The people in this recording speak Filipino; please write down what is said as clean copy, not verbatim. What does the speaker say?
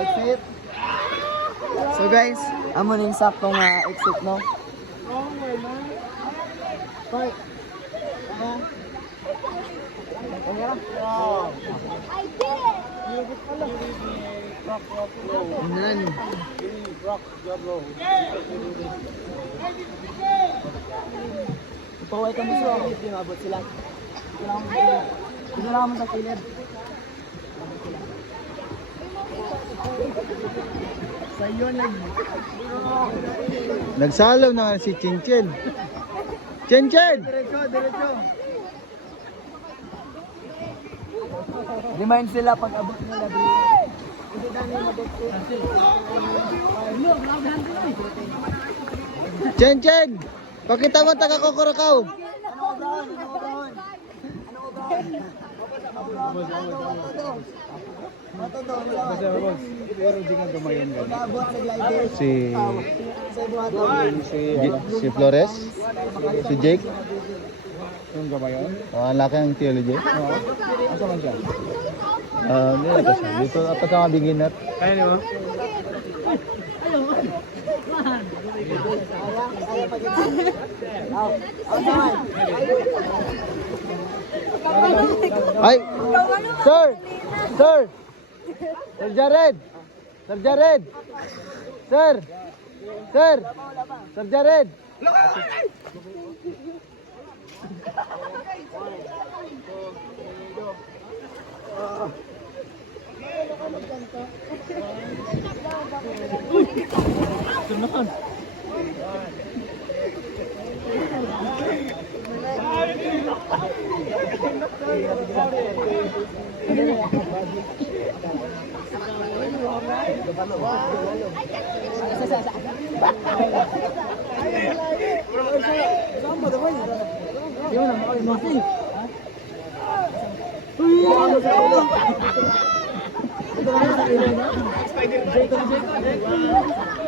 exit. So guys, amo ning saktong exit no. Fight. Paway ka mo sa hindi mabot sila. Kailangan mo sa kilid. Sa'yo Nagsalaw na nga si Chinchen. Chinchen! Diretso. Remind sila pag abot nila dito. Hindi dami madekto. Chinchen! Pakita mo taga Kokorakaw. Pero di nga dumayan Si Flores, si Jake. Yung gamayon? Oh, ang laki ng theology. Asa man siya? Nila pa siya. Dito apat ang beginner. Kaya niyo ba? Ay! Sir! Sir! Sir Jared! Sir Jared! Sir! Sir! Sir Jared! Spider.